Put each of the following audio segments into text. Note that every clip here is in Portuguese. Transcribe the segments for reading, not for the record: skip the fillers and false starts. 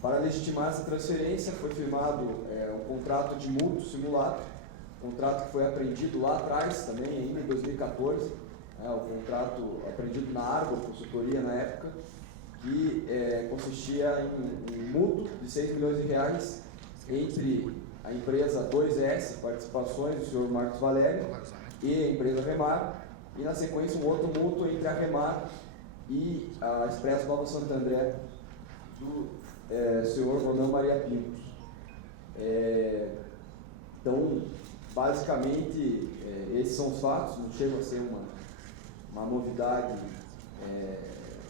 Para legitimar essa transferência, foi firmado um contrato de mútuo simulado, contrato que foi apreendido lá atrás, também ainda em 2014, o contrato apreendido na Arbor Consultoria na época, que consistia em mútuo de 6 milhões de reais entre a empresa 2S, Participações, do senhor Marcos Valério, e a empresa Remar, e na sequência um outro mútuo entre a Remar e a Expresso Nova Santo André, do senhor Ronan Maria Pinto. Então, basicamente, esses são os fatos, não chega a ser uma novidade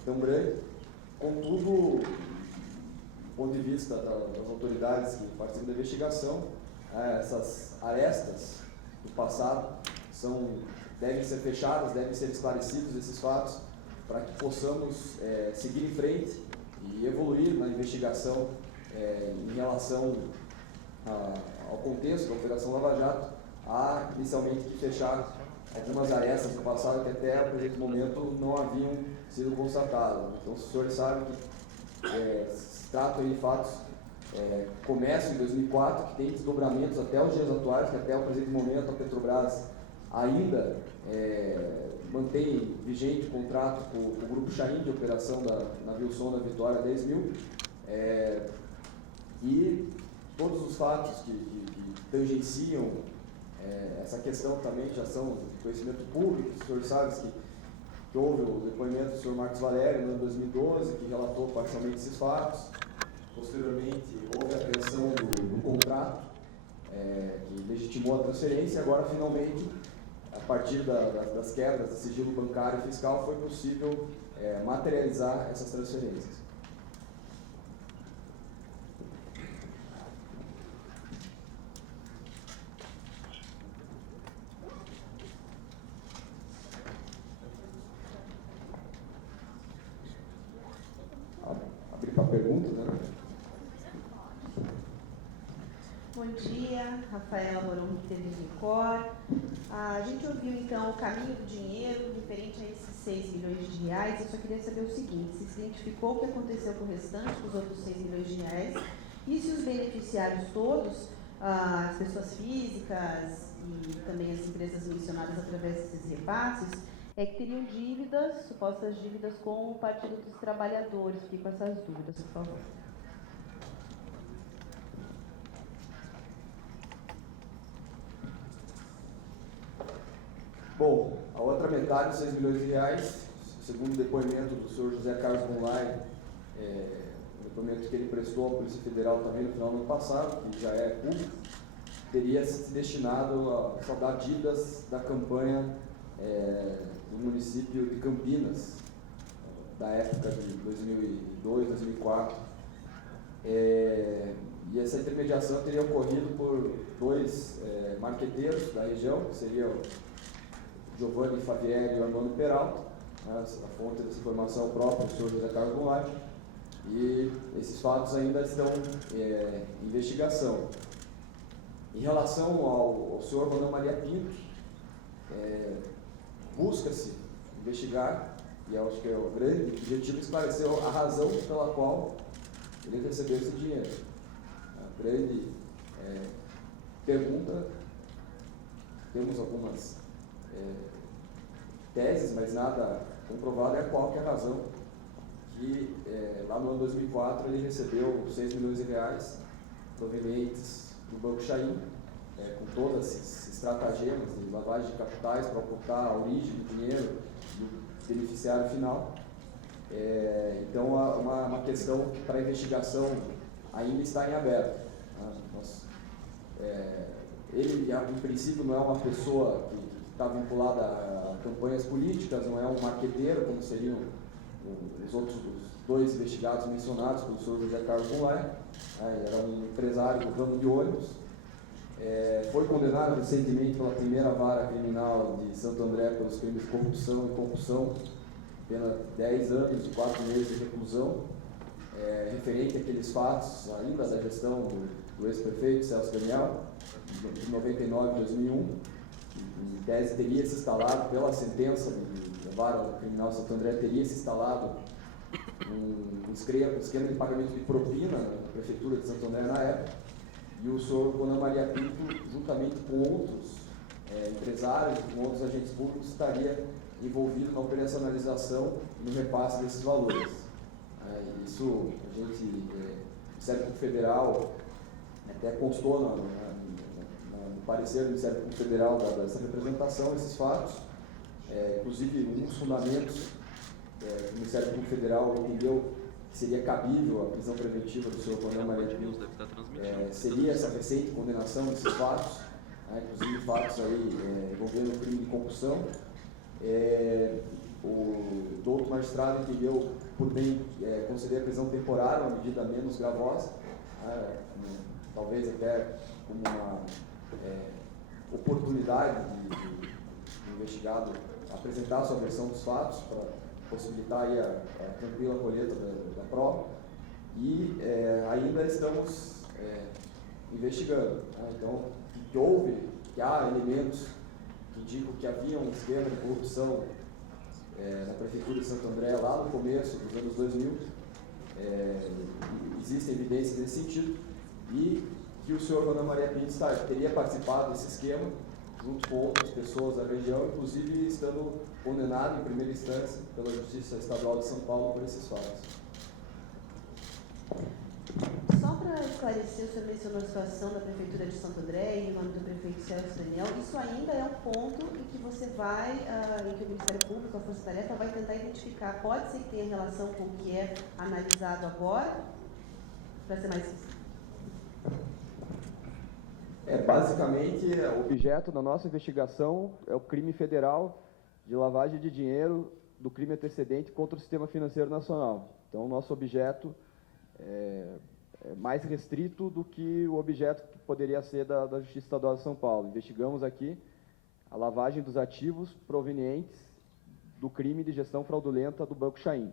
tão grande. Contudo, do ponto de vista das autoridades que participam da investigação, essas arestas do passado devem ser fechadas, devem ser esclarecidos esses fatos, para que possamos seguir em frente e evoluir na investigação em relação ao contexto da Operação Lava Jato. Há inicialmente que fechar algumas arestas do passado que até o presente momento não haviam sido constatadas. Então, os senhores sabem que se trata de fatos que começam em 2004, que tem desdobramentos até os dias atuais, que até o presente momento a Petrobras ainda mantém vigente o contrato com o Grupo Chaim de operação da navio sonda Vitória 10.000, e todos os fatos que tangenciam essa questão também já são de conhecimento público. Os senhores sabem que houve o depoimento do senhor Marcos Valério no ano 2012, que relatou parcialmente esses fatos. Posteriormente, houve a criação do contrato, que legitimou a transferência, e agora, finalmente, a partir das quebras de sigilo bancário e fiscal, foi possível materializar essas transferências. Abrir para perguntas, né? Bom dia, Rafaela Moron, TV Record. A gente ouviu então o caminho do dinheiro referente a esses 6 milhões de reais. Eu só queria saber o seguinte: se identificou o que aconteceu com o restante dos outros 6 milhões de reais e se os beneficiários todos, as pessoas físicas e também as empresas mencionadas através desses repasses, que teriam dívidas, supostas dívidas com o Partido dos Trabalhadores. Fiquei com essas dúvidas, por favor. Bom, a outra metade, 6 milhões de reais, segundo o depoimento do senhor José Carlos Bonlai, o depoimento que ele prestou à Polícia Federal também no final do ano passado, que já é público, teria se destinado a saldar dívidas da campanha do município de Campinas, da época de 2002, 2004. E essa intermediação teria ocorrido por dois marqueteiros da região, que seriam Giovanni Favieri e Armando Peralta. A fonte dessa informação é o próprio senhor José Carlos Goulart, e esses fatos ainda estão em investigação. Em relação ao senhor Ronan Maria Pinto, busca-se investigar, e eu acho que é o grande objetivo, esclarecer a razão pela qual ele recebeu esse dinheiro. A grande pergunta, temos algumas teses, mas nada comprovado, é qual que é a razão que lá no ano 2004 ele recebeu 6 milhões de reais provenientes do Banco Chaim, com todas esses estratagemas de lavagem de capitais para ocultar a origem do dinheiro do beneficiário final. Então, uma questão que para a investigação ainda está em aberto. Ele, em princípio, não é uma pessoa que está vinculada a campanhas políticas, não é um marqueteiro, como seriam os dois investigados mencionados pelo senhor José Carlos Goulart. Ele era um empresário do ramo de ônibus. Foi condenado recentemente pela primeira vara criminal de Santo André pelos crimes de corrupção e compulsão, pena 10 anos e 4 meses de reclusão, referente àqueles fatos ainda da gestão do ex-prefeito Celso Daniel, de 99 e 2001. Em tese teria se instalado, pela sentença da vara criminal de Santo André, teria se instalado um esquema de pagamento de propina na Prefeitura de Santo André na época, e o senhor Conan Maria Pinto, juntamente com outros empresários, com outros agentes públicos, estaria envolvido na operacionalização e no repasse desses valores. Isso a gente, o Ministério Público Federal, até constou no parecer do Ministério Público Federal dessa representação, esses fatos, inclusive um dos fundamentos o Ministério Público Federal entendeu que seria cabível a prisão preventiva do senhor Conan Maria Pinto, seria essa recente condenação desses fatos, inclusive fatos aí envolvendo o crime de concussão. O doutor magistrado entendeu por bem conceder a prisão temporária, uma medida menos gravosa, talvez até como uma oportunidade de investigado apresentar a sua versão dos fatos para possibilitar aí a tranquila colheita da prova, e ainda estamos investigando. Então, que há elementos que indicam que havia um esquema de corrupção na Prefeitura de Santo André lá no começo dos anos 2000, existem evidências nesse sentido, e que o senhor Conan Maria Pinto teria participado desse esquema junto com outras pessoas da região, inclusive estando condenado em primeira instância pela Justiça Estadual de São Paulo por esses fatos. Só para esclarecer, o senhor mencionou a situação da Prefeitura de Santo André e em nome do prefeito Celso Daniel, isso ainda é um ponto em que você vai, em que o Ministério Público, a Força Tarefa, vai tentar identificar. Pode ser que tenha relação com o que é analisado agora, para ser mais específico. Basicamente, o objeto da nossa investigação é o crime federal de lavagem de dinheiro do crime antecedente contra o sistema financeiro nacional. Então, o nosso objeto é mais restrito do que o objeto que poderia ser da Justiça Estadual de São Paulo. Investigamos aqui a lavagem dos ativos provenientes do crime de gestão fraudulenta do Banco Chaim,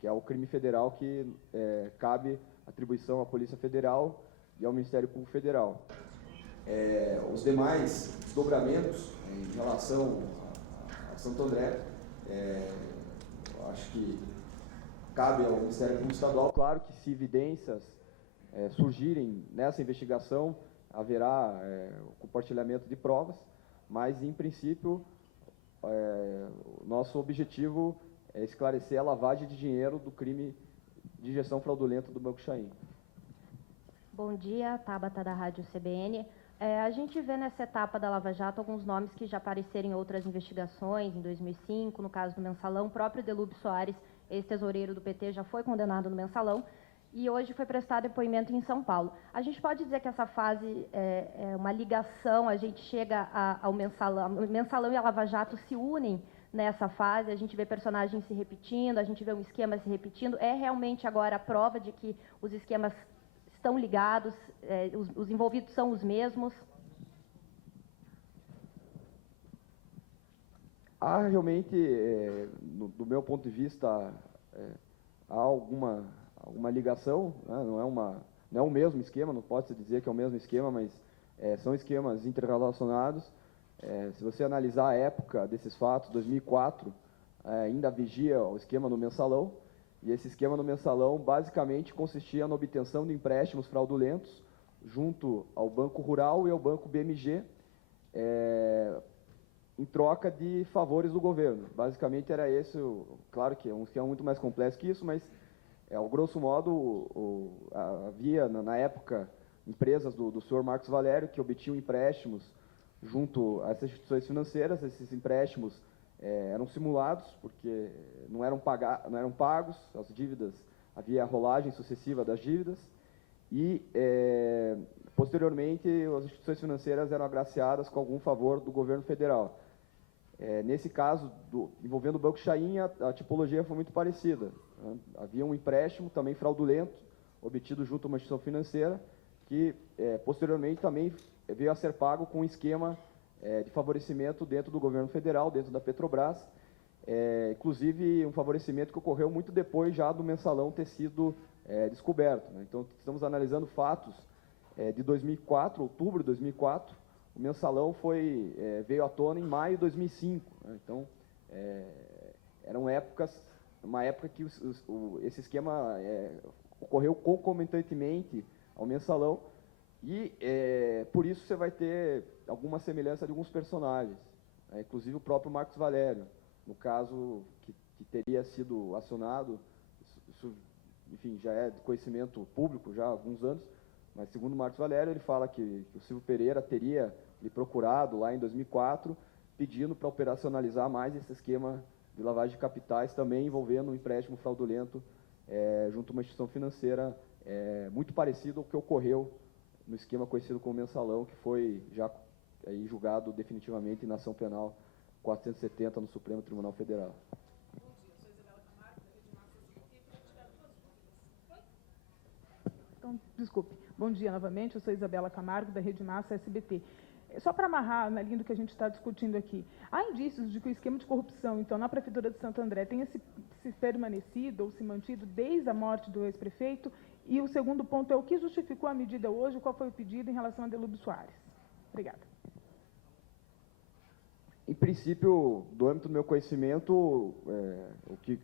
que é o crime federal que cabe atribuição à Polícia Federal e ao Ministério Público Federal. Os demais desdobramentos em relação a Santo André, acho que cabe ao Ministério Público Estadual. Claro que se evidências surgirem nessa investigação, haverá o compartilhamento de provas, mas, em princípio, o nosso objetivo é esclarecer a lavagem de dinheiro do crime de gestão fraudulenta do Banco Chaim. Bom dia, Tabata da Rádio CBN. A gente vê nessa etapa da Lava Jato alguns nomes que já apareceram em outras investigações, em 2005, no caso do Mensalão. O próprio Delúbio Soares, ex-tesoureiro do PT, já foi condenado no Mensalão e hoje foi prestar depoimento em São Paulo. A gente pode dizer que essa fase é uma ligação, a gente chega ao Mensalão, o Mensalão e a Lava Jato se unem nessa fase, a gente vê personagens se repetindo, a gente vê um esquema se repetindo. É realmente agora a prova de que os esquemas estão ligados, os envolvidos são os mesmos? Há realmente, do meu ponto de vista, há alguma ligação, né? Não é o mesmo esquema, não pode-se dizer que é o mesmo esquema, mas são esquemas interrelacionados. Se você analisar a época desses fatos, 2004, ainda vigia o esquema no Mensalão, e esse esquema no Mensalão basicamente consistia na obtenção de empréstimos fraudulentos junto ao Banco Rural e ao Banco BMG, em troca de favores do governo. Basicamente era esse, claro que é um esquema muito mais complexo que isso, mas, ao grosso modo, havia na época empresas do senhor Marcos Valério que obtinham empréstimos junto a essas instituições financeiras. Esses empréstimos eram simulados, porque não eram pagos, as dívidas, havia a rolagem sucessiva das dívidas, e, posteriormente, as instituições financeiras eram agraciadas com algum favor do governo federal. Nesse caso, envolvendo o Banco Chaim, a tipologia foi muito parecida, né? Havia um empréstimo também fraudulento, obtido junto a uma instituição financeira, que, posteriormente, também veio a ser pago com um esquema de favorecimento dentro do governo federal, dentro da Petrobras, inclusive um favorecimento que ocorreu muito depois já do Mensalão ter sido descoberto, né? Então, estamos analisando fatos de 2004, outubro de 2004, o Mensalão veio à tona em maio de 2005, né? Então, eram épocas uma época que esse esquema ocorreu concomitantemente ao mensalão, e por isso você vai ter alguma semelhança de alguns personagens, inclusive o próprio Marcos Valério, no caso que teria sido acionado, isso, enfim, já é de conhecimento público já há alguns anos, mas segundo o Marcos Valério, ele fala que o Silvio Pereira teria lhe procurado lá em 2004, pedindo para operacionalizar mais esse esquema de lavagem de capitais, também envolvendo um empréstimo fraudulento junto a uma instituição financeira muito parecido ao que ocorreu no esquema conhecido como mensalão, que foi já aí julgado definitivamente em ação penal 470 no Supremo Tribunal Federal. Então, desculpe. Bom dia novamente, eu sou Isabela Camargo, da Rede Massa SBT. Só para amarrar na linha do que a gente está discutindo aqui, há indícios de que o esquema de corrupção, então, na Prefeitura de Santo André tenha se permanecido ou se mantido desde a morte do ex-prefeito? E o segundo ponto é o que justificou a medida hoje, qual foi o pedido em relação a Delúbio Soares? Obrigada. Em princípio, do âmbito do meu conhecimento, o que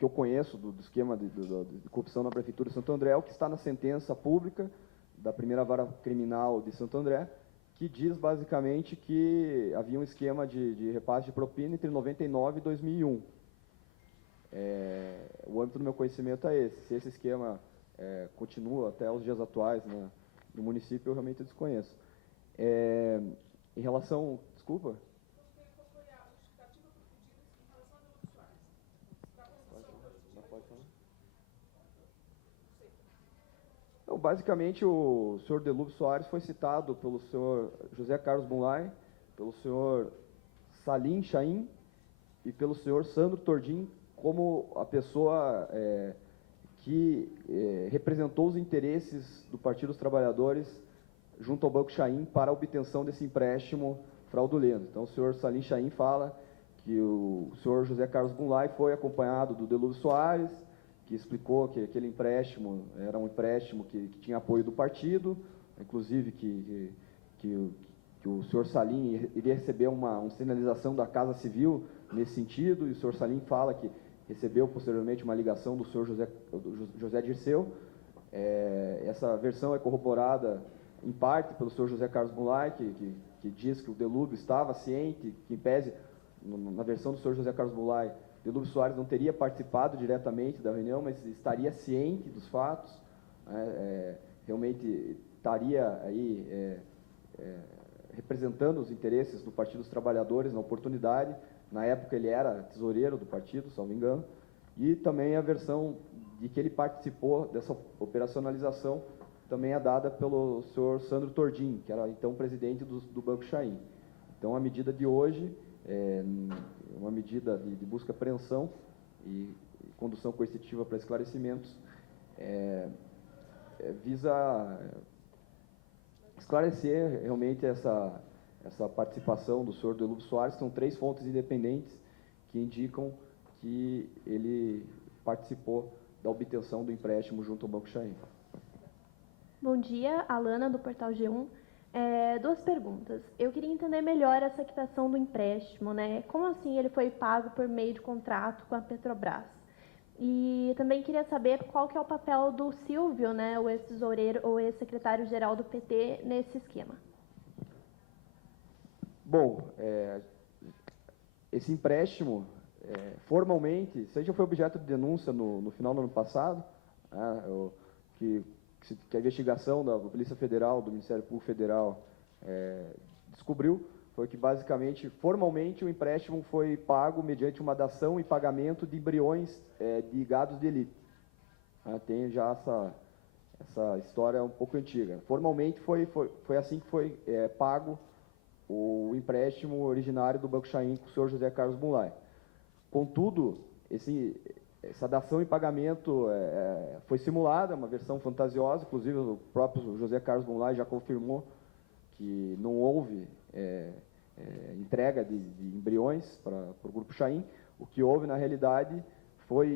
eu conheço do esquema de corrupção na Prefeitura de Santo André, é o que está na sentença pública da primeira vara criminal de Santo André, que diz basicamente que havia um esquema de repasse de propina entre 99 e 2001. O âmbito do meu conhecimento é esse. Se esse esquema continua até os dias atuais no município, eu realmente desconheço. Em relação... Desculpa? Então, basicamente, o senhor Delúbio Soares foi citado pelo senhor José Carlos Bunlai, pelo senhor Salim Chaim e pelo senhor Sandro Tordim como a pessoa que representou os interesses do Partido dos Trabalhadores junto ao Banco Chaim para a obtenção desse empréstimo fraudulento. Então, o senhor Salim Chaim fala que o senhor José Carlos Bunlai foi acompanhado do Delúbio Soares, que explicou que aquele empréstimo era um empréstimo que tinha apoio do partido, inclusive que o senhor Salim iria receber uma sinalização da Casa Civil nesse sentido, e o senhor Salim fala que recebeu posteriormente uma ligação do senhor José Dirceu. Essa versão é corroborada em parte pelo senhor José Carlos Bunlai, que diz que o Delúbio estava ciente, que em pese, na versão do senhor José Carlos Bunlai, Delúbio Soares não teria participado diretamente da reunião, mas estaria ciente dos fatos, realmente estaria aí representando os interesses do Partido dos Trabalhadores na oportunidade. Na época ele era tesoureiro do partido, se não me engano, e também a versão de que ele participou dessa operacionalização também é dada pelo senhor Sandro Tordim, que era então presidente do Banco Chaim. Então a medida de hoje uma medida de busca e apreensão e condução coercitiva para esclarecimentos, visa esclarecer realmente essa participação do senhor Delúbio Soares. São 3 fontes independentes que indicam que ele participou da obtenção do empréstimo junto ao Banco Chaim. Bom dia, Alana, do Portal G1. 2 perguntas. Eu queria entender melhor essa quitação do empréstimo, né? Como assim ele foi pago por meio de contrato com a Petrobras? E também queria saber qual que é o papel do Silvio, né, o ex-tesoureiro ou ex-secretário-geral do PT nesse esquema. Bom, esse empréstimo, formalmente, isso aí já foi objeto de denúncia no final do ano passado, que a investigação da Polícia Federal, do Ministério Público Federal, descobriu, foi que, basicamente, formalmente, o empréstimo foi pago mediante uma dação e pagamento de embriões de gados de elite. Tem já essa história um pouco antiga. Formalmente, foi assim que foi pago o empréstimo originário do Banco Chaim com o senhor José Carlos Bunlai. Contudo, essa dação e pagamento foi simulada, uma versão fantasiosa, inclusive o próprio José Carlos Bunlai já confirmou que não houve entrega de embriões para o Grupo Chaim. O que houve, na realidade, foi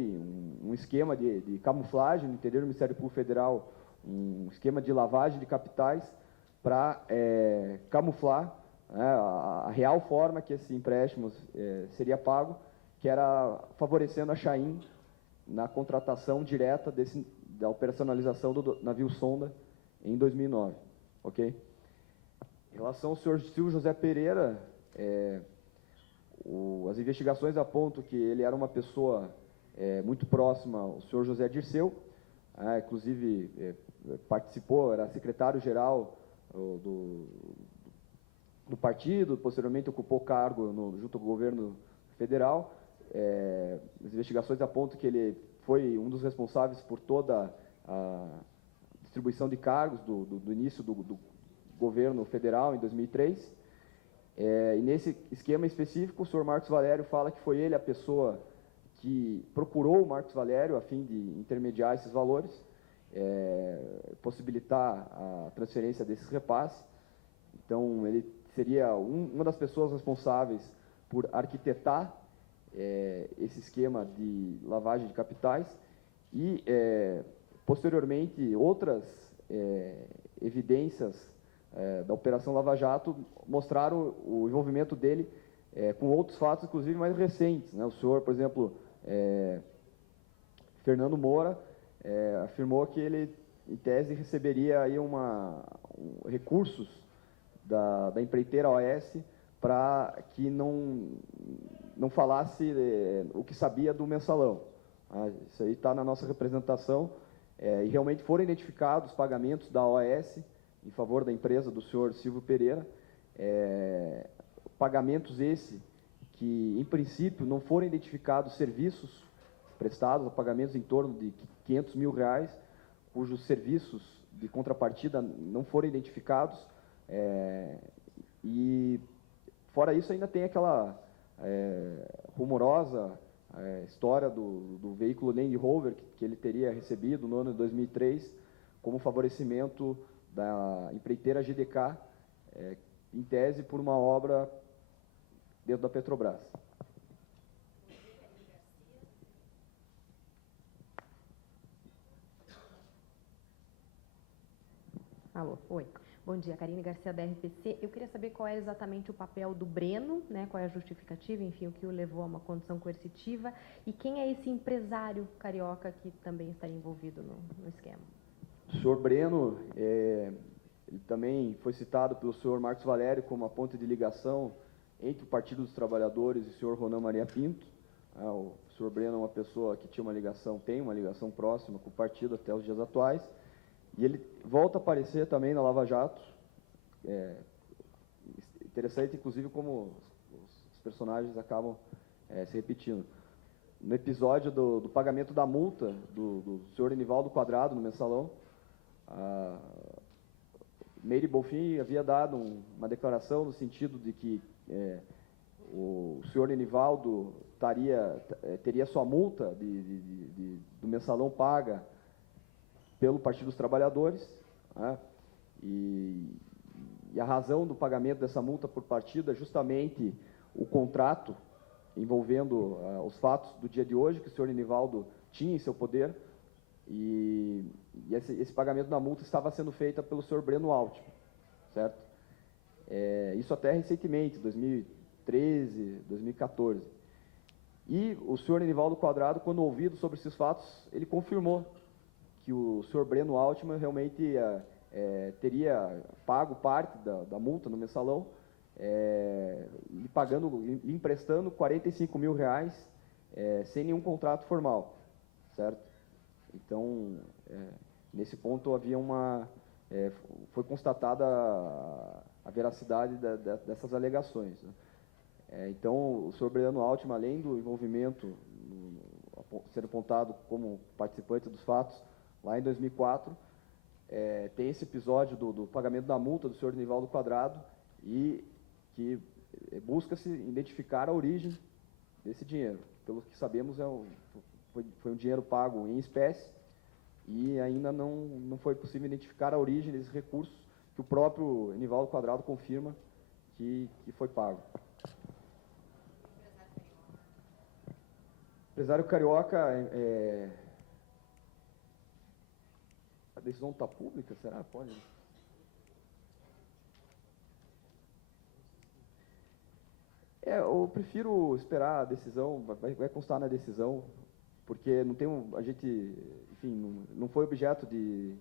um esquema de camuflagem no interior do Ministério Público Federal, um esquema de lavagem de capitais para camuflar a real forma que esse empréstimo seria pago, que era favorecendo a Chain na contratação direta da operacionalização do navio sonda em 2009, ok? Em relação ao senhor Silvio José Pereira, as investigações apontam que ele era uma pessoa muito próxima ao senhor José Dirceu, inclusive participou, era secretário-geral do partido, posteriormente ocupou cargo junto ao governo federal. As investigações apontam que ele foi um dos responsáveis por toda a distribuição de cargos do início do governo federal, em 2003. E nesse esquema específico, o senhor Marcos Valério fala que foi ele a pessoa que procurou o Marcos Valério a fim de intermediar esses valores, possibilitar a transferência desses repasses. Então, ele seria uma das pessoas responsáveis por arquitetar esse esquema de lavagem de capitais e, posteriormente, outras evidências da Operação Lava Jato mostraram o envolvimento dele com outros fatos, inclusive mais recentes, né? O senhor, por exemplo, Fernando Moura, afirmou que ele, em tese, receberia aí recursos da empreiteira OAS para que não falasse o que sabia do mensalão. Isso aí está na nossa representação, e realmente foram identificados pagamentos da OAS em favor da empresa do senhor Silvio Pereira, pagamentos que, em princípio, não foram identificados serviços prestados, pagamentos em torno de R$500 mil, cujos serviços de contrapartida não foram identificados, e, fora isso, ainda tem aquela rumorosa história do veículo Land Rover que ele teria recebido no ano de 2003 como favorecimento da empreiteira GDK, em tese por uma obra dentro da Petrobras. Alô, oi. Bom dia, Karine Garcia, da RPC. Eu queria saber qual é exatamente o papel do Breno, né, qual é a justificativa, enfim, o que o levou a uma condição coercitiva, e quem é esse empresário carioca que também estaria envolvido no esquema? O senhor Breno, ele também foi citado pelo senhor Marcos Valério como a ponte de ligação entre o Partido dos Trabalhadores e o senhor Ronan Maria Pinto. O senhor Breno é uma pessoa que tem uma ligação próxima com o partido até os dias atuais. E ele volta a aparecer também na Lava Jato. Interessante, inclusive, como os personagens acabam se repetindo. No episódio do pagamento da multa do senhor Enivaldo Quadrado, no mensalão, a Meire Bonfim havia dado uma declaração no sentido de que o senhor Enivaldo teria sua multa do mensalão paga pelo Partido dos Trabalhadores, né? E a razão do pagamento dessa multa por partido é justamente o contrato envolvendo os fatos do dia de hoje, que o senhor Enivaldo tinha em seu poder, e esse pagamento da multa estava sendo feito pelo senhor Breno Altman, certo? Isso até recentemente, 2013, 2014. E o senhor Enivaldo Quadrado, quando ouvido sobre esses fatos, ele confirmou que o senhor Breno Altman realmente teria pago parte da multa no mensalão, lhe emprestando R$45 mil, sem nenhum contrato formal, certo? Então, nesse ponto havia foi constatada a veracidade dessas alegações, né? Então, o senhor Breno Altman, além do envolvimento, ser apontado como participante dos fatos, lá em 2004, tem esse episódio do pagamento da multa do senhor Enivaldo Quadrado, e que busca-se identificar a origem desse dinheiro. Pelo que sabemos, foi um dinheiro pago em espécie, e ainda não foi possível identificar a origem desses recursos, que o próprio Enivaldo Quadrado confirma que foi pago. Empresário carioca, a decisão está pública, será? Pode? eu prefiro esperar a decisão, vai constar na decisão, porque não tem a gente, enfim, não foi objeto de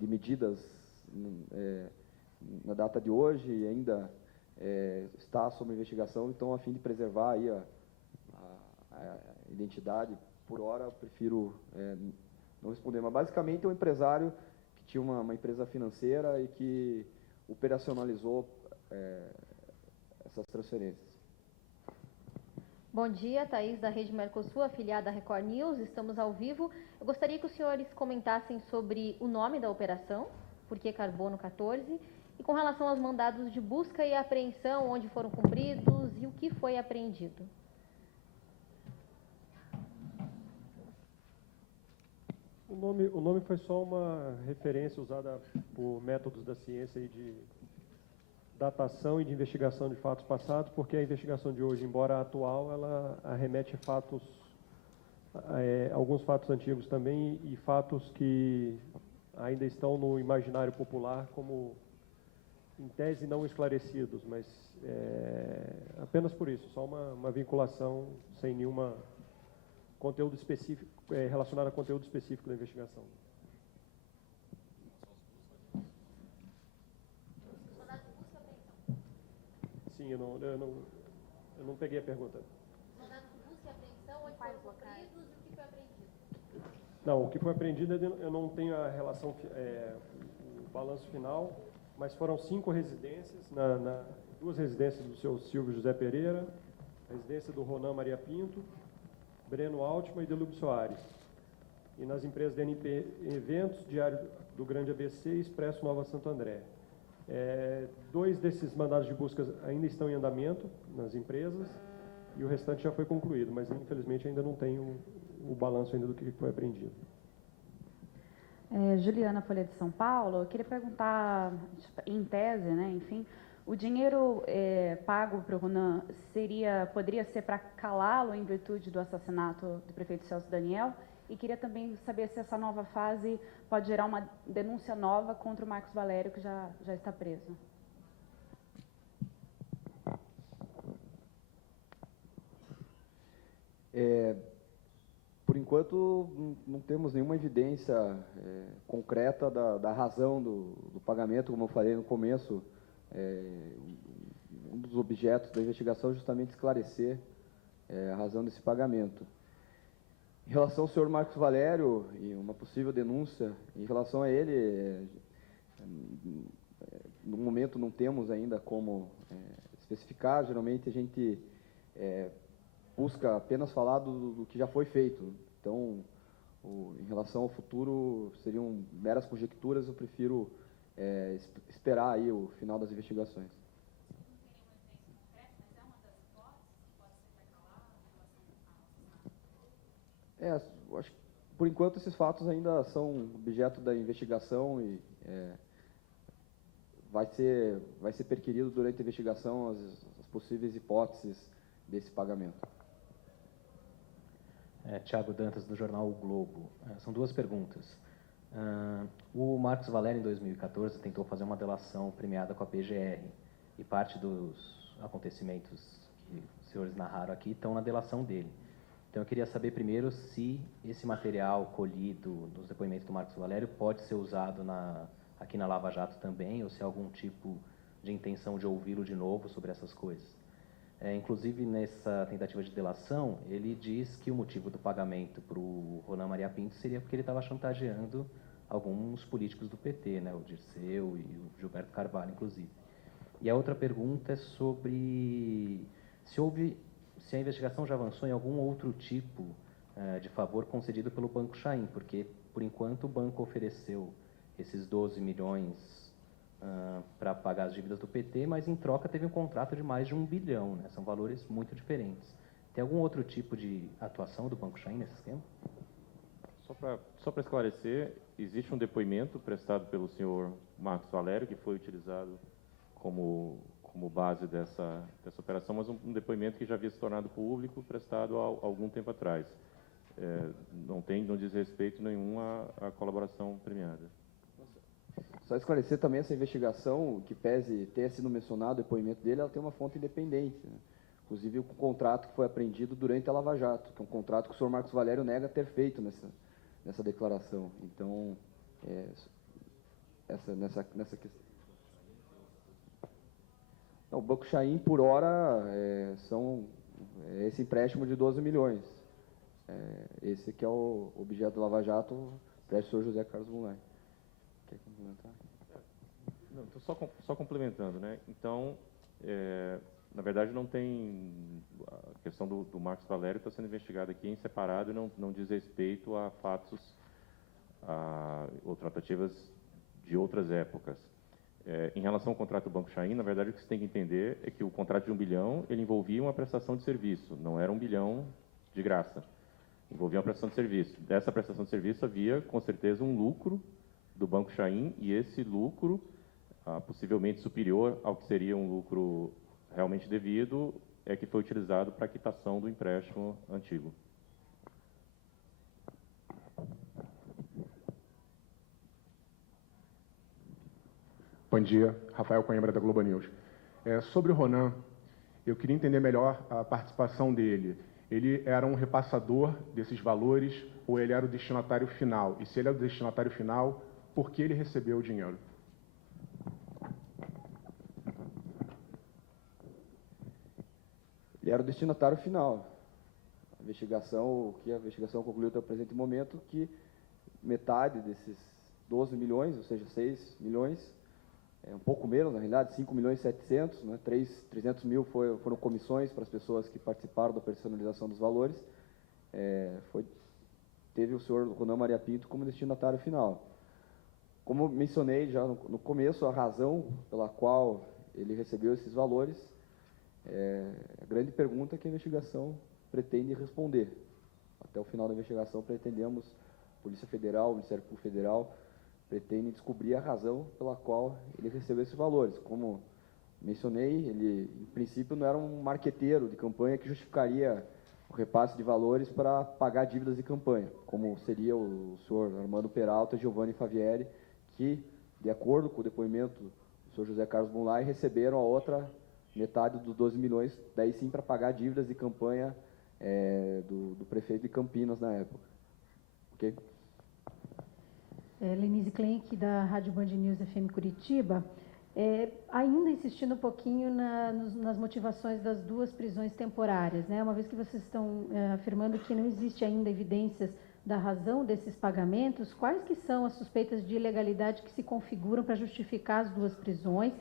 medidas na data de hoje e ainda está sob investigação, então, a fim de preservar aí a identidade, por hora, eu prefiro não responder. Mas, basicamente, é um empresário que tinha uma empresa financeira e que operacionalizou essas transferências. Bom dia, Thaís, da Rede Mercosul, afiliada à Record News. Estamos ao vivo. Eu gostaria que os senhores comentassem sobre o nome da operação, por que Carbono 14, e com relação aos mandados de busca e apreensão, onde foram cumpridos e o que foi apreendido. O nome foi só uma referência usada por métodos da ciência e de datação e de investigação de fatos passados, porque a investigação de hoje, embora atual, ela arremete alguns fatos antigos também e fatos que ainda estão no imaginário popular como, em tese, não esclarecidos, mas apenas por isso, só uma vinculação sem nenhuma conteúdo específico, relacionado a conteúdo específico da investigação. Sim, eu não peguei a pergunta. Mandados de busca e apreensão, onde foram cumpridos e o que foi apreendido? Não, o que foi apreendido, eu não tenho a relação, o balanço final, mas foram 5 residências, 2 residências do seu Silvio José Pereira, a residência do Ronan Maria Pinto, Breno Altman e Delúbio Soares. E nas empresas DNP Eventos, Diário do Grande ABC e Expresso Nova Santo André. 2 desses mandados de busca ainda estão em andamento nas empresas e o restante já foi concluído, mas infelizmente ainda não tenho o balanço ainda do que foi apreendido. Juliana, Folha de São Paulo, eu queria perguntar, em tese, né, enfim, o dinheiro pago para o Ronan poderia ser para calá-lo em virtude do assassinato do prefeito Celso Daniel? E queria também saber se essa nova fase pode gerar uma denúncia nova contra o Marcos Valério, que já está preso. Por enquanto, não temos nenhuma evidência concreta da razão do pagamento, como eu falei no começo. Um dos objetos da investigação é justamente esclarecer a razão desse pagamento. Em relação ao senhor Marcos Valério e uma possível denúncia, em relação a ele, no momento não temos ainda como especificar. Geralmente a gente busca apenas falar do que já foi feito. Então, em relação ao futuro, seriam meras conjecturas. Eu prefiro esperar aí o final das investigações. Eu acho que, por enquanto, esses fatos ainda são objeto da investigação e vai ser perquirido durante a investigação as possíveis hipóteses desse pagamento. Tiago Dantas, do jornal O Globo. São 2 perguntas. O Marcos Valério, em 2014, tentou fazer uma delação premiada com a PGR e parte dos acontecimentos que os senhores narraram aqui estão na delação dele. Então, eu queria saber primeiro se esse material colhido nos depoimentos do Marcos Valério pode ser usado aqui na Lava Jato também, ou se há algum tipo de intenção de ouvi-lo de novo sobre essas coisas. Inclusive, nessa tentativa de delação, ele diz que o motivo do pagamento para o Ronan Maria Pinto seria porque ele estava chantageando alguns políticos do PT, né, o Dirceu e o Gilberto Carvalho, inclusive. E a outra pergunta é sobre se a investigação já avançou em algum outro tipo de favor concedido pelo Banco Chaim, porque, por enquanto, o banco ofereceu esses 12 milhões para pagar as dívidas do PT, mas, em troca, teve um contrato de mais de 1 bilhão. Né? São valores muito diferentes. Tem algum outro tipo de atuação do Banco Chaim nesse esquema? Só para esclarecer, existe um depoimento prestado pelo senhor Marcos Valério, que foi utilizado como base dessa operação, mas um depoimento que já havia se tornado público, prestado há algum tempo atrás. Não diz respeito nenhum à colaboração premiada. Só esclarecer também, essa investigação, que pese tenha sido mencionado o depoimento dele, ela tem uma fonte independente. Né? inclusive o contrato que foi apreendido durante a Lava Jato, que é um contrato que o senhor Marcos Valério nega ter feito nessa declaração. Então, nessa questão. Não, o Banco Chaim, por hora, esse empréstimo de 12 milhões. Esse que é o objeto do Lava Jato, o empréstimo do senhor José Carlos Mulay. Quer complementar? Não, então só complementando, né? Então, na verdade, não tem... A questão do Marcos Valério está sendo investigada aqui em separado e não diz respeito a fatos ou tratativas de outras épocas. Em relação ao contrato do Banco Chaim, na verdade, o que você tem que entender é que o contrato de 1 bilhão, ele envolvia uma prestação de serviço, não era 1 bilhão de graça. Envolvia uma prestação de serviço. Dessa prestação de serviço havia, com certeza, um lucro do Banco Chaim, e esse lucro, possivelmente superior ao que seria um lucro realmente devido, é que foi utilizado para a quitação do empréstimo antigo. Bom dia, Rafael Coimbra, da Globo News. Sobre o Ronan, eu queria entender melhor a participação dele. Ele era um repassador desses valores ou ele era o destinatário final? E se ele é o destinatário final, por que ele recebeu o dinheiro? Ele era o destinatário final. O que a investigação concluiu até o presente momento, que metade desses 12 milhões, ou seja, 6 milhões, um pouco menos, na realidade, 5 milhões e 700, né, 300 mil foram comissões para as pessoas que participaram da personalização dos valores, teve o senhor Ronan Maria Pinto como destinatário final. Como mencionei já no começo, a razão pela qual ele recebeu esses valores a grande pergunta que a investigação pretende responder. Até o final da investigação pretendemos, Polícia Federal, Ministério Público Federal, pretende descobrir a razão pela qual ele recebeu esses valores. Como mencionei, ele, em princípio, não era um marqueteiro de campanha que justificaria o repasse de valores para pagar dívidas de campanha, como seria o senhor Armando Peralta e Giovanni Favieri, que, de acordo com o depoimento do senhor José Carlos Mulay, receberam a outra metade dos 12 milhões, daí sim para pagar dívidas de campanha do prefeito de Campinas na época. Ok? Lenise Klenk, da Rádio Band News FM Curitiba. Ainda insistindo um pouquinho nas motivações das duas prisões temporárias, né? Uma vez que vocês estão afirmando que não existe ainda evidências da razão desses pagamentos, quais que são as suspeitas de ilegalidade que se configuram para justificar as duas prisões?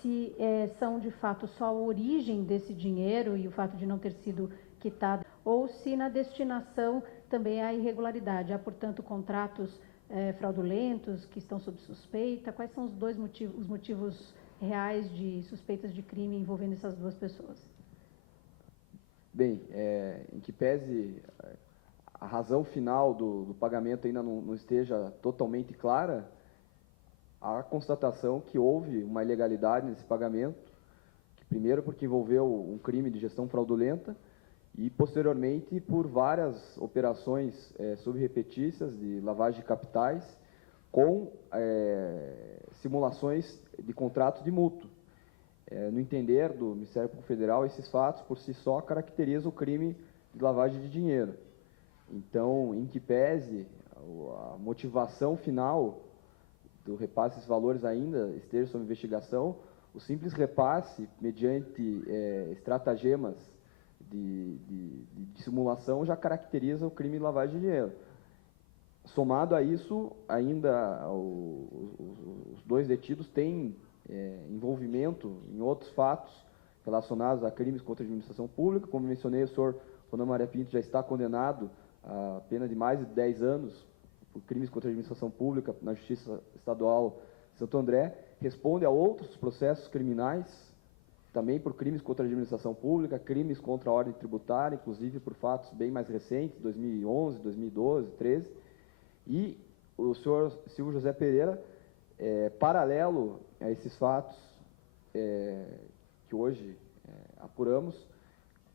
Se são, de fato, só a origem desse dinheiro e o fato de não ter sido quitado, ou se na destinação também há irregularidade. Há, portanto, contratos fraudulentos que estão sob suspeita. Quais são os motivos reais de suspeitas de crime envolvendo essas duas pessoas? Bem, em que pese a razão final do pagamento ainda não esteja totalmente clara, há constatação que houve uma ilegalidade nesse pagamento, que primeiro porque envolveu um crime de gestão fraudulenta e, posteriormente, por várias operações subrepetícias de lavagem de capitais com simulações de contratos de mútuo. No entender do Ministério Público Federal, esses fatos, por si só, caracterizam o crime de lavagem de dinheiro. Então, em que pese a motivação final do repasse desses valores ainda esteja sob investigação, o simples repasse, mediante estratagemas de simulação, já caracteriza o crime de lavagem de dinheiro. Somado a isso, ainda os dois detidos têm envolvimento em outros fatos relacionados a crimes contra a administração pública. Como mencionei, o senhor Ronan Maria Pinto já está condenado a pena de mais de 10 anos por crimes contra a administração pública na Justiça Estadual de Santo André, responde a outros processos criminais, também por crimes contra a administração pública, crimes contra a ordem tributária, inclusive por fatos bem mais recentes, 2011, 2012, 2013. E o senhor Silvio José Pereira, paralelo a esses fatos que hoje apuramos,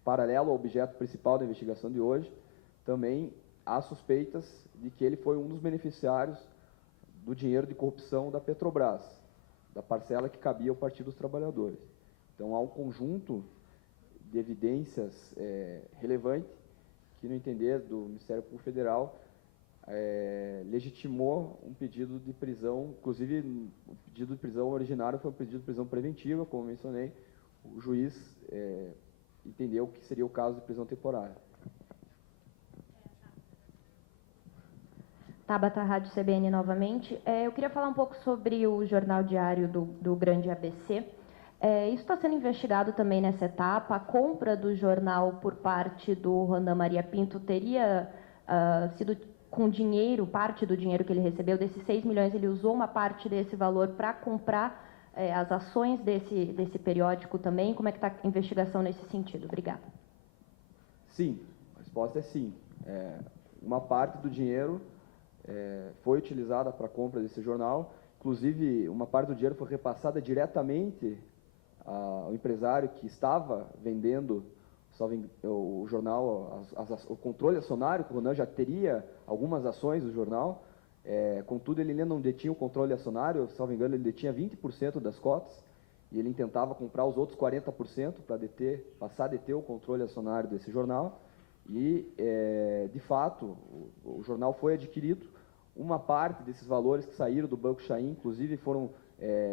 paralelo ao objeto principal da investigação de hoje, também há suspeitas de que ele foi um dos beneficiários do dinheiro de corrupção da Petrobras, da parcela que cabia ao Partido dos Trabalhadores. Então, há um conjunto de evidências relevante que, no entender do Ministério Público Federal, legitimou um pedido de prisão. Inclusive, o pedido de prisão originário foi um pedido de prisão preventiva, como mencionei. O juiz entendeu que seria o caso de prisão temporária. Tabata, Rádio CBN novamente. Eu queria falar um pouco sobre o jornal diário do Grande ABC. Isso está sendo investigado também nessa etapa. A compra do jornal por parte do Ronan Maria Pinto teria sido com dinheiro, parte do dinheiro que ele recebeu, desses 6 milhões, ele usou uma parte desse valor para comprar as ações desse periódico também? Como é que está a investigação nesse sentido? Obrigada. Sim, a resposta é sim. Uma parte do dinheiro foi utilizada para a compra desse jornal. Inclusive, uma parte do dinheiro foi repassada diretamente ao empresário que estava vendendo o jornal, o controle acionário, que o Ronan já teria algumas ações do jornal. Contudo, ele ainda não detinha o controle acionário, salvo engano, ele detinha 20% das cotas, e ele tentava comprar os outros 40% para passar a deter o controle acionário desse jornal. E, de fato, o jornal foi adquirido. Uma parte desses valores que saíram do Banco Chain, inclusive, foram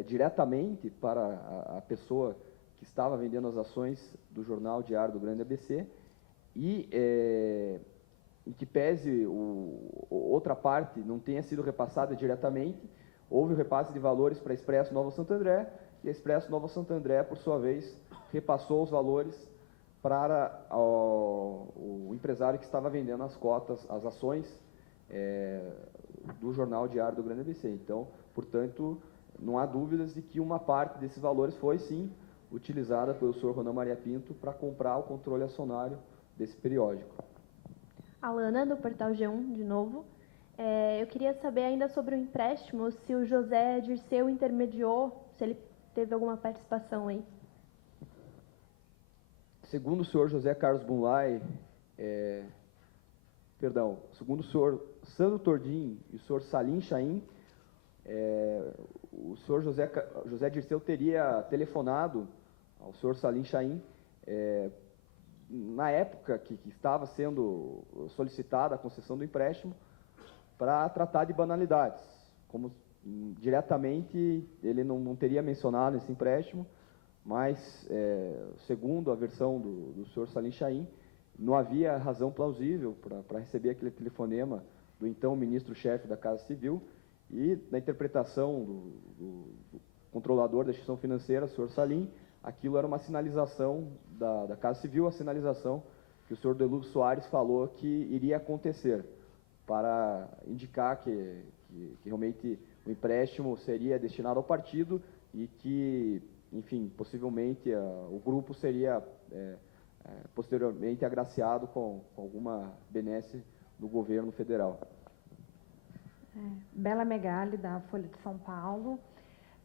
diretamente para a pessoa que estava vendendo as ações do jornal diário do Grande ABC, e em que pese outra parte não tenha sido repassada diretamente, houve o repasse de valores para a Expresso Nova Santo André, e a Expresso Nova Santo André, por sua vez, repassou os valores para o empresário que estava vendendo as cotas, as ações do jornal diário do Grande ABC. Então, portanto, não há dúvidas de que uma parte desses valores foi, sim, utilizada pelo senhor Ronan Maria Pinto para comprar o controle acionário desse periódico. Alana, do Portal G1, de novo. Eu queria saber ainda sobre o empréstimo, se o José Dirceu intermediou, se ele teve alguma participação aí. Segundo o senhor José Carlos Bunlai, segundo o senhor Sandro Tordim e o senhor Salim Chaim, o senhor José Dirceu teria telefonado ao senhor Salim Chaim na época que estava sendo solicitada a concessão do empréstimo, para tratar de banalidades, como diretamente ele não teria mencionado esse empréstimo, mas, segundo a versão do senhor Salim Chaim, não havia razão plausível para receber aquele telefonema do então ministro-chefe da Casa Civil, e na interpretação do controlador da instituição financeira, o senhor Salim, aquilo era uma sinalização da Casa Civil, a sinalização que o senhor Delúbio Soares falou que iria acontecer, para indicar que realmente o empréstimo seria destinado ao partido e que, enfim, possivelmente o grupo seria posteriormente agraciado com alguma benesse do governo federal. Bela Megali, da Folha de São Paulo.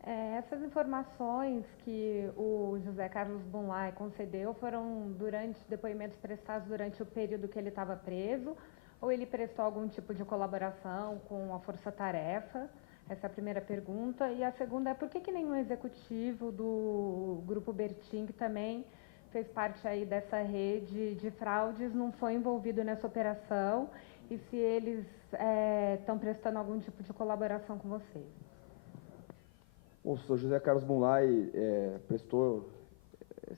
Essas informações que o José Carlos Bunlai concedeu foram depoimentos prestados durante o período que ele estava preso, ou ele prestou algum tipo de colaboração com a Força-Tarefa? Essa é a primeira pergunta. E a segunda é por que nenhum executivo do Grupo Bertin, que também fez parte aí dessa rede de fraudes, não foi envolvido nessa operação, e se eles estão prestando algum tipo de colaboração com vocês? O senhor José Carlos Bunlai prestou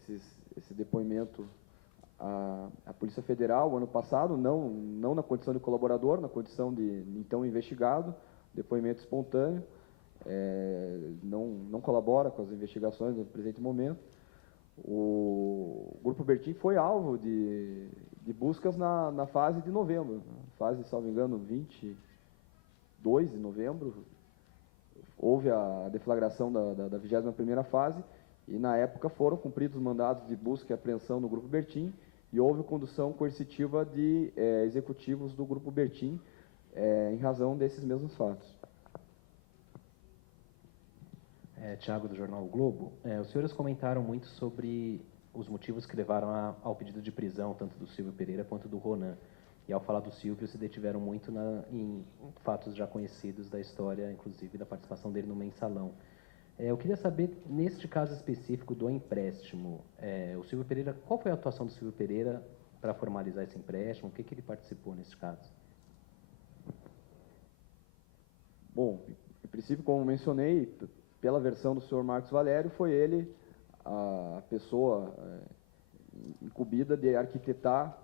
esse depoimento à Polícia Federal ano passado, não na condição de colaborador, na condição de então investigado, depoimento espontâneo, não colabora com as investigações no presente momento. O Grupo Bertin foi alvo de buscas na fase de novembro, fase, salvo engano, 22 de novembro, houve a deflagração da 21ª fase, e na época foram cumpridos os mandados de busca e apreensão no Grupo Bertin, e houve condução coercitiva de executivos do Grupo Bertin em razão desses mesmos fatos. Tiago, do jornal o Globo. Os senhores comentaram muito sobre os motivos que levaram ao pedido de prisão, tanto do Silvio Pereira quanto do Ronan. E ao falar do Silvio, se detiveram muito em fatos já conhecidos da história, inclusive da participação dele no Mensalão. Eu queria saber, neste caso específico do empréstimo, o Silvio Pereira, qual foi a atuação do Silvio Pereira para formalizar esse empréstimo? O que ele participou nesse caso? Bom, em princípio, como mencionei, pela versão do senhor Marcos Valério, foi ele a pessoa incumbida de arquitetar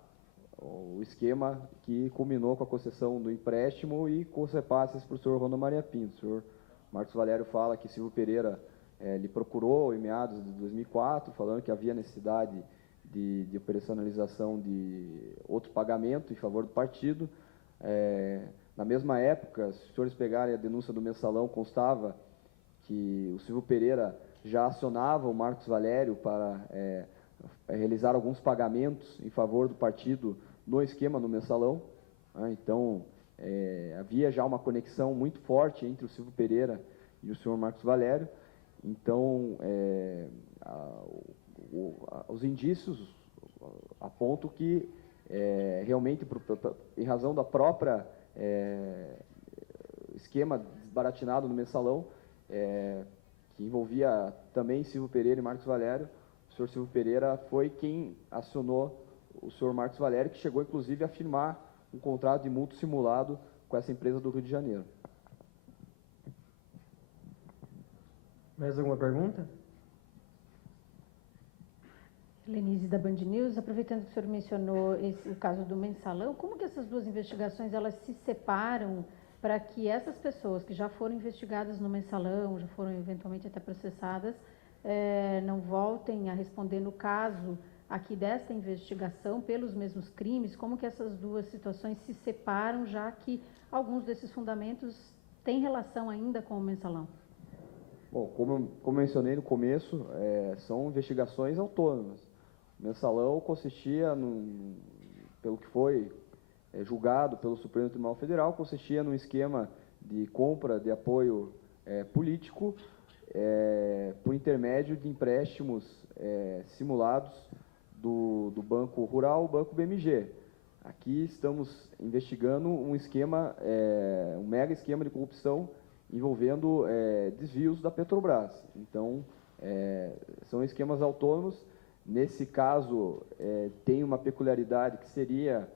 o esquema que culminou com a concessão do empréstimo e com os repasses para o senhor Ronaldo Maria Pinto. O senhor Marcos Valério fala que Silvio Pereira lhe procurou em meados de 2004, falando que havia necessidade de operacionalização de outro pagamento em favor do partido. Na mesma época, se os senhores pegarem a denúncia do Mensalão, constava que o Silvio Pereira já acionava o Marcos Valério para realizar alguns pagamentos em favor do partido no esquema do Mensalão. Então, havia já uma conexão muito forte entre o Silvio Pereira e o senhor Marcos Valério. Então, os indícios apontam que, realmente, em razão da própria esquema desbaratinado no Mensalão, que envolvia também Silvio Pereira e Marcos Valério, o senhor Silvio Pereira foi quem acionou o senhor Marcos Valério, que chegou, inclusive, a firmar um contrato de mútuo simulado com essa empresa do Rio de Janeiro. Mais alguma pergunta? Lenise, da Band News, aproveitando que o senhor mencionou o caso do Mensalão, como que essas duas investigações elas se separam para que essas pessoas que já foram investigadas no Mensalão, já foram eventualmente até processadas, não voltem a responder no caso aqui desta investigação pelos mesmos crimes? Como que essas duas situações se separam, já que alguns desses fundamentos têm relação ainda com o Mensalão? Bom, como mencionei no começo, são investigações autônomas. O Mensalão consistia, pelo que foi julgado pelo Supremo Tribunal Federal, consistia num esquema de compra de apoio político por intermédio de empréstimos simulados do Banco Rural, o Banco BMG. Aqui estamos investigando um esquema, um mega esquema de corrupção envolvendo desvios da Petrobras. Então, são esquemas autônomos. Nesse caso, tem uma peculiaridade que seria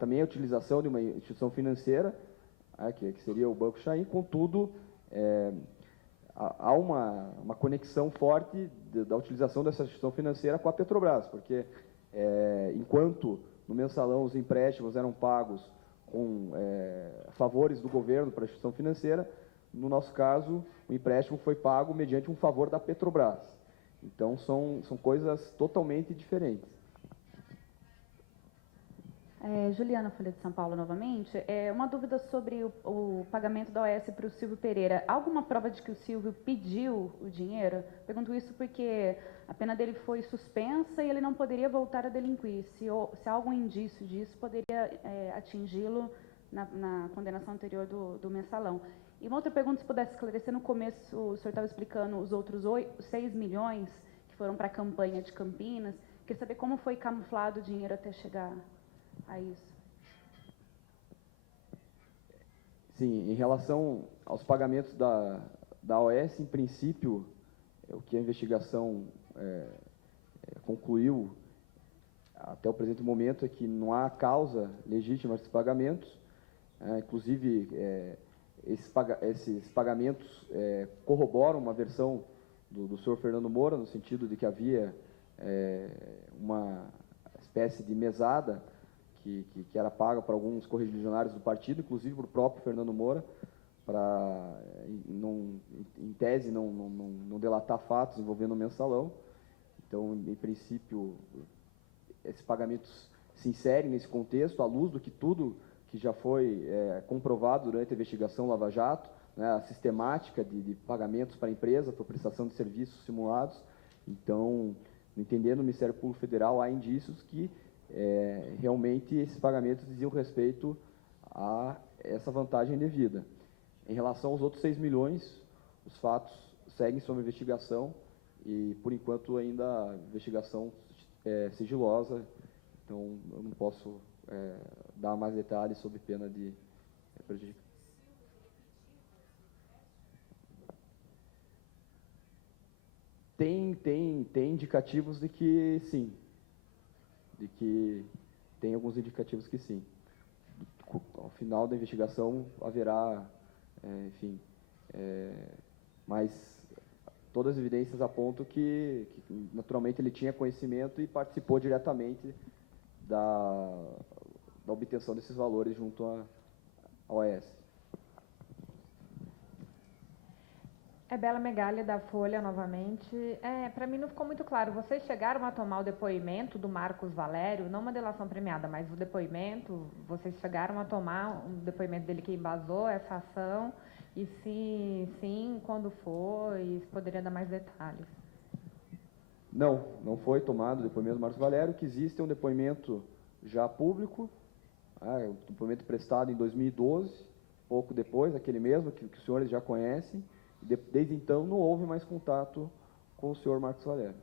também a utilização de uma instituição financeira, que seria o Banco Chaim. Contudo, há uma conexão forte da utilização dessa instituição financeira com a Petrobras, porque enquanto no Mensalão os empréstimos eram pagos com favores do governo para a instituição financeira, no nosso caso, o empréstimo foi pago mediante um favor da Petrobras. Então, são coisas totalmente diferentes. Juliana, Folha de São Paulo, novamente. Uma dúvida sobre o pagamento da OAS para o Silvio Pereira. Há alguma prova de que o Silvio pediu o dinheiro? Pergunto isso porque a pena dele foi suspensa e ele não poderia voltar a delinquir. Se há algum indício disso, poderia atingi-lo na condenação anterior do Mensalão. E uma outra pergunta, se pudesse esclarecer, no começo o senhor estava explicando os outros 6 milhões que foram para a campanha de Campinas. Queria saber como foi camuflado o dinheiro até chegar a isso. Sim, em relação aos pagamentos da OAS, em princípio, o que a investigação concluiu até o presente momento é que não há causa legítima desses pagamentos. Inclusive, esses pagamentos corroboram uma versão do senhor Fernando Moura, no sentido de que havia uma espécie de mesada que era paga para alguns correligionários do partido, inclusive para o próprio Fernando Moura, para, em tese, não delatar fatos envolvendo o Mensalão. Então, em princípio, esses pagamentos se inserem nesse contexto, à luz do que tudo que já foi comprovado durante a investigação Lava Jato, né, a sistemática de pagamentos para a empresa por prestação de serviços simulados. Então, entendendo o Ministério Público Federal, há indícios que realmente esses pagamentos diziam respeito a essa vantagem devida. Em relação aos outros 6 milhões, os fatos seguem sob investigação e, por enquanto, ainda a investigação é sigilosa, então eu não posso dar mais detalhes sob pena de prejudicar. tem indicativos de que sim. De que tem alguns indicativos que sim. Ao final da investigação haverá, enfim, mas todas as evidências apontam que naturalmente ele tinha conhecimento e participou diretamente da obtenção desses valores junto à OAS. Bela Megali, da Folha, novamente. Para mim não ficou muito claro. Vocês chegaram a tomar o depoimento do Marcos Valério, não uma delação premiada, mas o depoimento, vocês chegaram a tomar um depoimento dele que embasou essa ação? E se sim, quando foi? Se poderia dar mais detalhes? Não foi tomado o depoimento do Marcos Valério. O que existe é um depoimento já público, um depoimento prestado em 2012, pouco depois, aquele mesmo que os senhores já conhecem. Desde então, não houve mais contato com o senhor Marcos Valério.